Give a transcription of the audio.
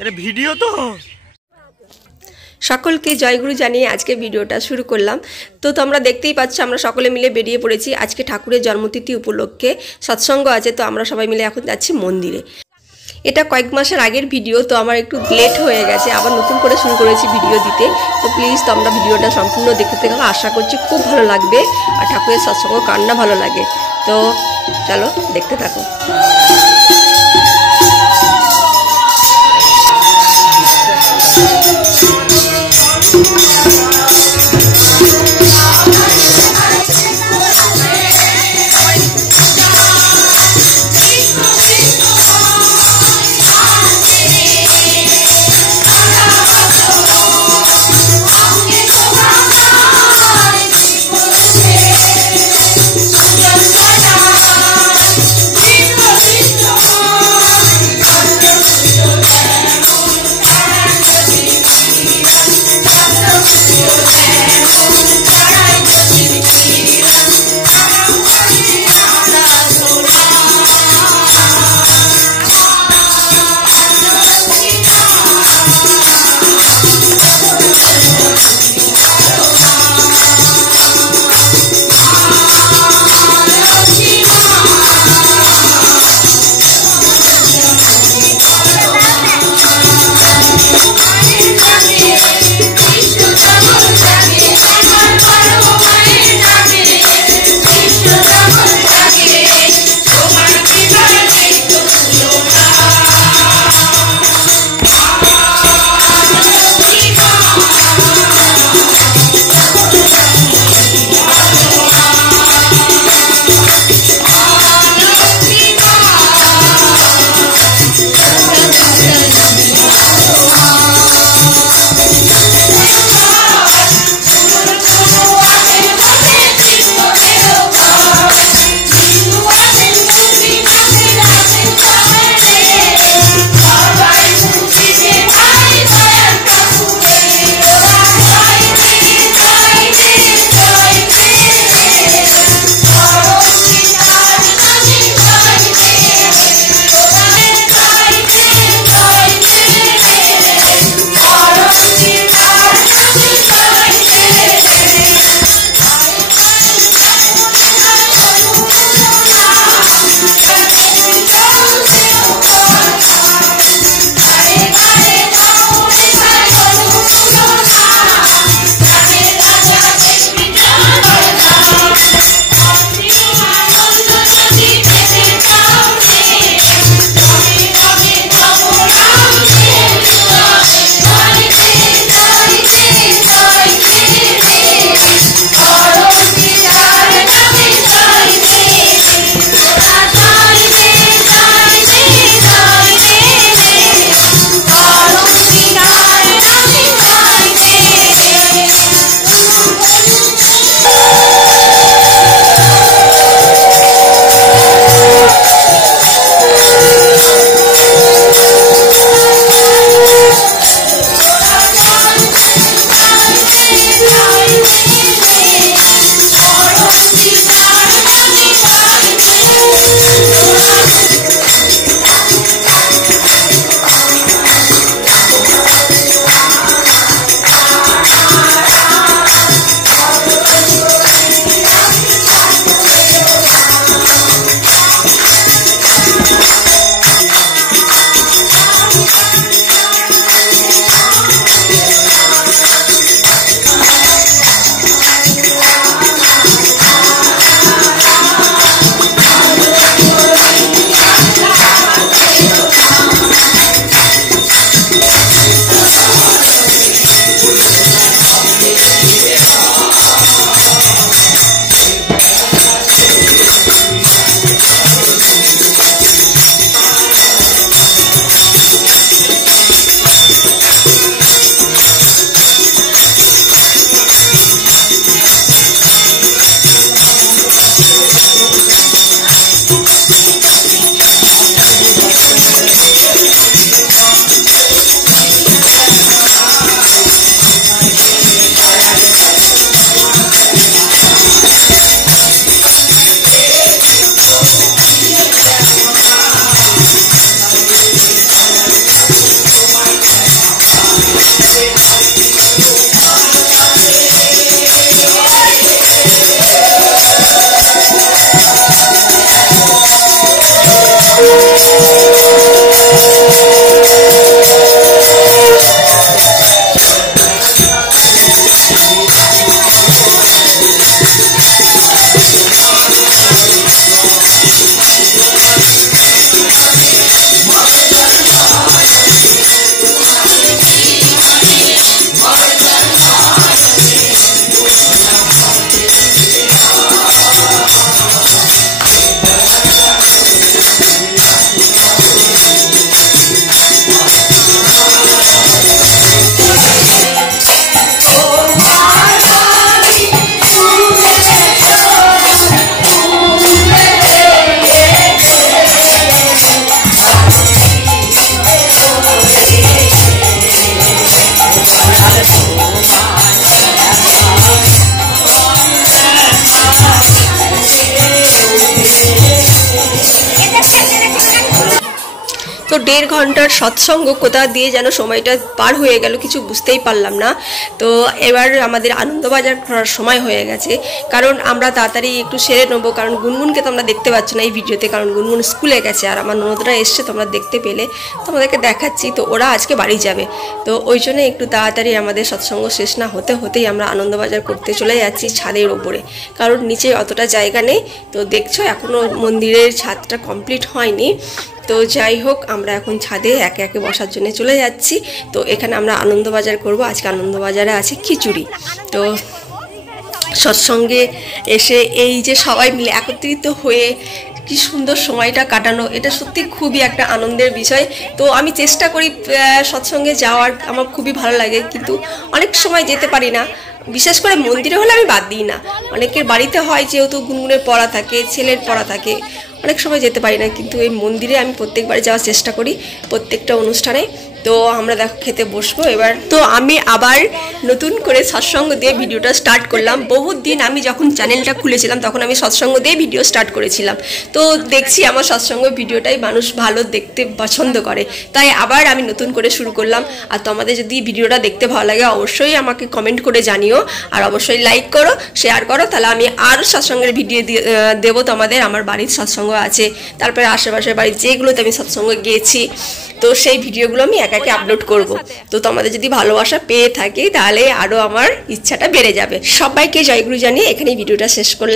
এটা ভিডিও তো। সকলকে জয়গুরু জানিয়ে আজকে ভিডিওটা শুরু করলাম। তো তোমরা দেখতেই পাচ্ছ আমরা সকলে মিলে বেরিয়ে পড়েছি। আজকে ঠাকুরের জন্মতিথি উপলক্ষে সৎসঙ্গ আছে, তো আমরা সবাই মিলে এখন যাচ্ছি মন্দিরে। এটা কয়েক মাসের আগের ভিডিও, তো আমার একটু লেট হয়ে গেছে, আবার নতুন করে শুরু করেছি ভিডিও দিতে। তো প্লিজ তোমরা ভিডিওটা সম্পূর্ণ দেখতে থাকো, আশা করছি খুব ভালো লাগবে। আর ঠাকুরের সৎসঙ্গ কার না ভালো লাগে, তো চলো দেখতে থাকো। তো 1.5 ঘন্টার সৎসঙ্গ কোথা দিয়ে যেন সময়টা পার হয়ে গেল কিছু বুঝতেই পারলাম না। তো এবার আমাদের আনন্দবাজার করার সময় হয়ে গেছে, কারণ আমরা তাড়াতাড়ি একটু সেরে নেবো, কারণ গুনগুনকে তো আমরা দেখতে পাচ্ছি না এই ভিডিওতে, কারণ গুনগুন স্কুলে গেছে আর আমার ননদরা এসছে, তোমরা দেখতে পেলে, তোমাদেরকে দেখাচ্ছি। তো ওরা আজকে বাড়ি যাবে, তো ওই জন্য একটু তাড়াতাড়ি আমাদের সৎসঙ্গ শেষ না হতেই আমরা আনন্দবাজার করতে চলে যাচ্ছি ছাদের ওপরে, কারণ নিচে অতটা জায়গা নেই। তো দেখছো এখনও মন্দিরের ছাদটা কমপ্লিট হয়নি। তো যাই হোক, আমরা এখন ছাদে একে একে বসার জন্য চলে যাচ্ছি। তো এখানে আমরা আনন্দবাজার করব। আজকে আনন্দবাজারে আছে খিচুড়ি। তো সৎসঙ্গে এসে এই যে সবাই মিলে একত্রিত হয়ে কি সুন্দর সময়টা কাটানো, এটা সত্যি খুবই একটা আনন্দের বিষয়। তো আমি চেষ্টা করি সৎসঙ্গে যাওয়ার, আমার খুবই ভালো লাগে, কিন্তু অনেক সময় যেতে পারি না। বিশেষ করে মন্দিরে হলে আমি বাদ দিই না, অনেকের বাড়িতে হয় যেহেতু গুনগুনের পড়া থাকে, ছেলের পড়া থাকে, অনেক সময় যেতে পারি না, কিন্তু এই মন্দিরে আমি প্রত্যেকবার যাওয়ার চেষ্টা করি, প্রত্যেকটা অনুষ্ঠানে। তো আমরা দেখো খেতে বসবো এবার। তো আমি আবার নতুন করে সৎসঙ্গ দিয়ে ভিডিওটা স্টার্ট করলাম। বহুত দিন আমি যখন চ্যানেলটা খুলেছিলাম তখন আমি সৎসঙ্গ দিয়ে ভিডিও স্টার্ট করেছিলাম। তো দেখছি আমার সৎসঙ্গ ভিডিওটাই মানুষ ভালো দেখতে পছন্দ করে, তাই আবার আমি নতুন করে শুরু করলাম। আর তোমাদের যদি ভিডিওটা দেখতে ভালো লাগে অবশ্যই আমাকে কমেন্ট করে জানিও, আর অবশ্যই লাইক করো, শেয়ার করো, তাহলে আমি আরও সৎসঙ্গের ভিডিও দেবো তোমাদের। আমার বাড়ির সৎসঙ্গ আছে, তারপরে আশেপাশের বাড়ির যেগুলোতে আমি সৎসঙ্গ গিয়েছি, তো সেই ভিডিওগুলো আমি একে আপলোড করব। তো তোমাদের যদি ভালোবাসা পেয়ে থাকি তাহলে আরও আমার ইচ্ছাটা বেড়ে যাবে। সবাইকে জয়গুরু জানিয়ে এখানেই ভিডিওটা শেষ করলাম।